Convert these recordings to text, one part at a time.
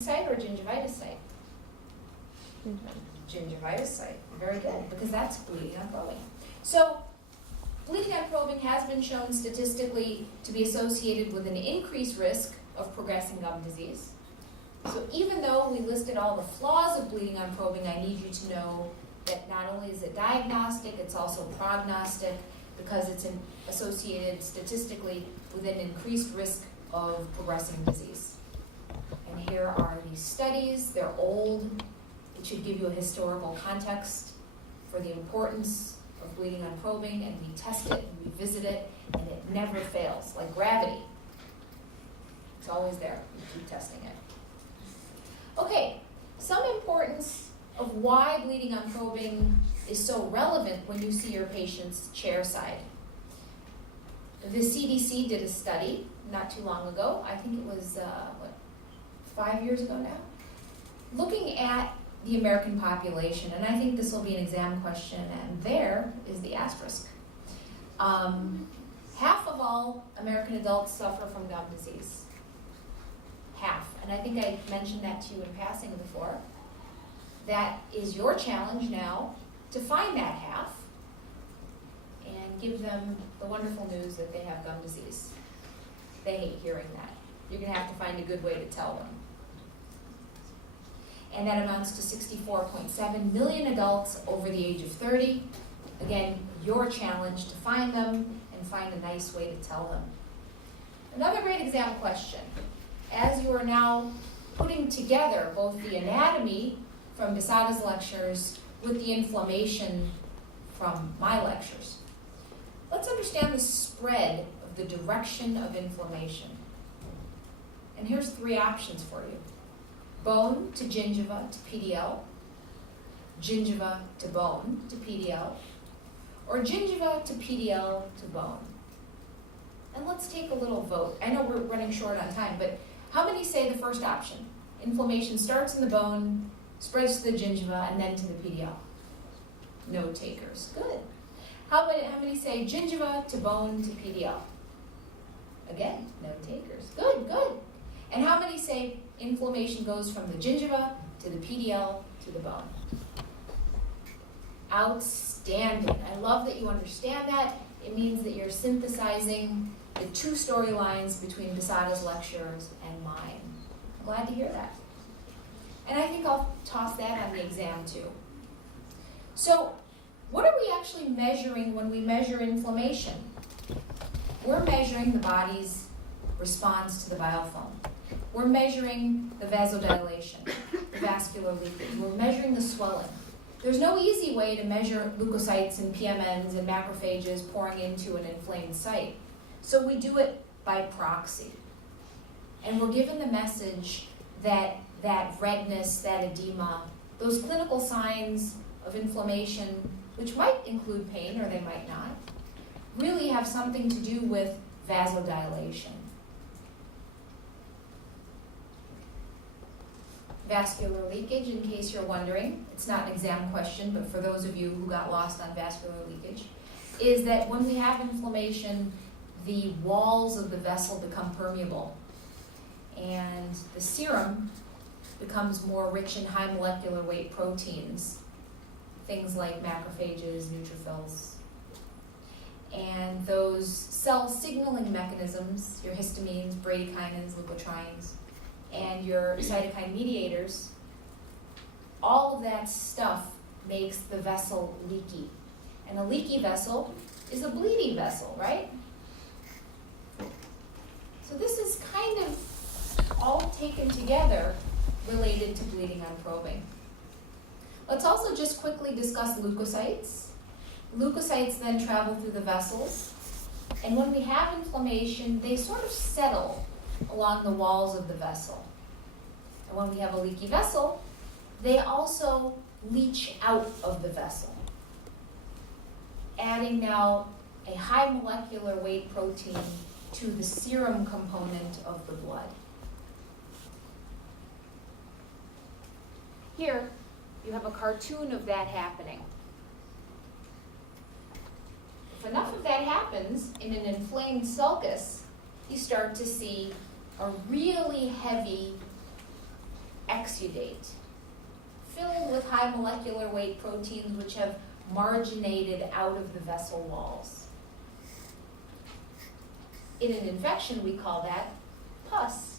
site or gingivitis site? Gingivitis site. Very good, because that's bleeding on probing. So bleeding on probing has been shown statistically to be associated with an increased risk of progressing gum disease. So even though we listed all the flaws of bleeding on probing, I need you to know that not only is it diagnostic, it's also prognostic, because it's associated statistically with an increased risk of progressing disease. And here are these studies. They're old. It should give you a historical context for the importance of bleeding on probing, and we test it and we visit it, and it never fails, like gravity. It's always there. We keep testing it. Okay, some importance of why bleeding on probing is so relevant when you see your patient's chair side. The CDC did a study not too long ago. I think it was, 5 years ago now? Looking at the American population, and I think this will be an exam question, and there is the asterisk. Half of all American adults suffer from gum disease. Half. And I think I mentioned that to you in passing before. That is your challenge now, to find that half and give them the wonderful news that they have gum disease. They hate hearing that. You're going to have to find a good way to tell them. And that amounts to 64.7 million adults over the age of 30. Again, your challenge to find them and find a nice way to tell them. Another great exam question. As you are now putting together both the anatomy from Besada's lectures with the inflammation from my lectures, let's understand the spread of the direction of inflammation. And here's 3 options for you. Bone to gingiva to PDL, gingiva to bone to PDL, or gingiva to PDL to bone. And let's take a little vote. I know we're running short on time, but how many say the first option? Inflammation starts in the bone, spreads to the gingiva, and then to the PDL? No takers. Good. How many say gingiva to bone to PDL? Again, no takers. Good, good. And how many say inflammation goes from the gingiva to the PDL to the bone? Outstanding. I love that you understand that. It means that you're synthesizing the 2 storylines between Besada's lectures and mine. I'm glad to hear that. And I think I'll toss that on the exam too. So, what are we actually measuring when we measure inflammation? We're measuring the body's response to the biofilm. We're measuring the vasodilation, the vascular leakage. We're measuring the swelling. There's no easy way to measure leukocytes and PMNs and macrophages pouring into an inflamed site. So we do it by proxy. And we're given the message that that redness, that edema, those clinical signs of inflammation, which might include pain or they might not, really have something to do with vasodilation. Vascular leakage, in case you're wondering, it's not an exam question, but for those of you who got lost on vascular leakage, is that when we have inflammation, the walls of the vessel become permeable, and the serum becomes more rich in high molecular weight proteins, things like macrophages, neutrophils. And those cell signaling mechanisms, your histamines, bradykinins, leukotrienes, and your cytokine mediators, all of that stuff makes the vessel leaky. And a leaky vessel is a bleeding vessel, right? So this is kind of all taken together related to bleeding on probing. Let's also just quickly discuss leukocytes. Leukocytes then travel through the vessels, and when we have inflammation, they sort of settle along the walls of the vessel. And when we have a leaky vessel, they also leach out of the vessel, adding now a high molecular weight protein to the serum component of the blood. Here, you have a cartoon of that happening. If enough of that happens in an inflamed sulcus, you start to see a really heavy exudate, filled with high molecular weight proteins which have marginated out of the vessel walls. In an infection, we call that pus.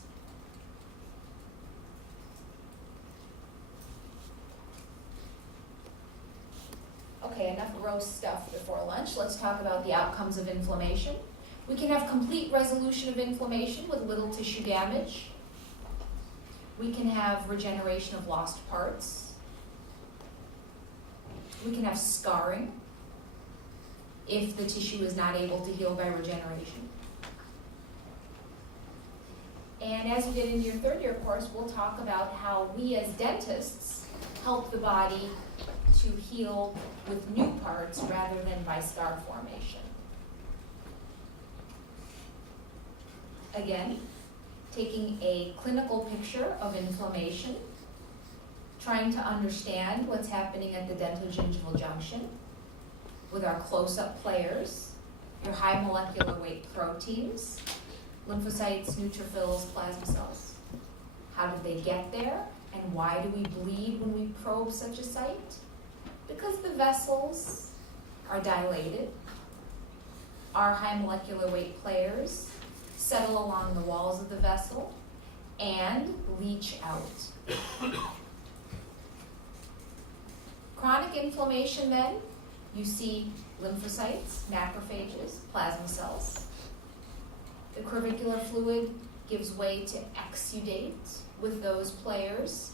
Okay, enough gross stuff before lunch. Let's talk about the outcomes of inflammation. We can have complete resolution of inflammation with little tissue damage. We can have regeneration of lost parts. We can have scarring if the tissue is not able to heal by regeneration. And as we get into your third year course, we'll talk about how we as dentists help the body to heal with new parts rather than by scar formation. Again, taking a clinical picture of inflammation, trying to understand what's happening at the dentogingival junction with our close-up players, your high molecular weight proteins, lymphocytes, neutrophils, plasma cells. How did they get there, and why do we bleed when we probe such a site? Because the vessels are dilated. Our high molecular weight players settle along the walls of the vessel and leach out. Chronic inflammation then, you see lymphocytes, macrophages, plasma cells. The crevicular fluid gives way to exudate with those players,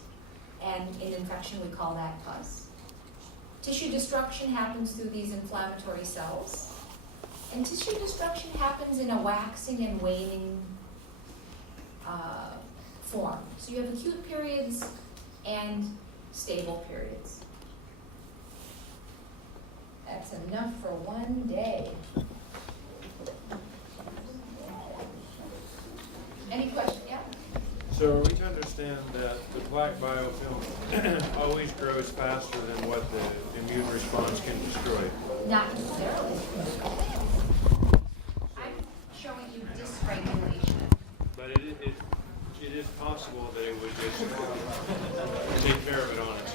and in infection we call that pus. Tissue destruction happens through these inflammatory cells, and tissue destruction happens in a waxing and waning form. So you have acute periods and stable periods. That's enough for one day. Any questions? Yeah? So are we to understand that the plaque biofilm always grows faster than what the immune response can destroy? Not necessarily. I'm showing you dysregulation. But it is possible that it would just take care of it on its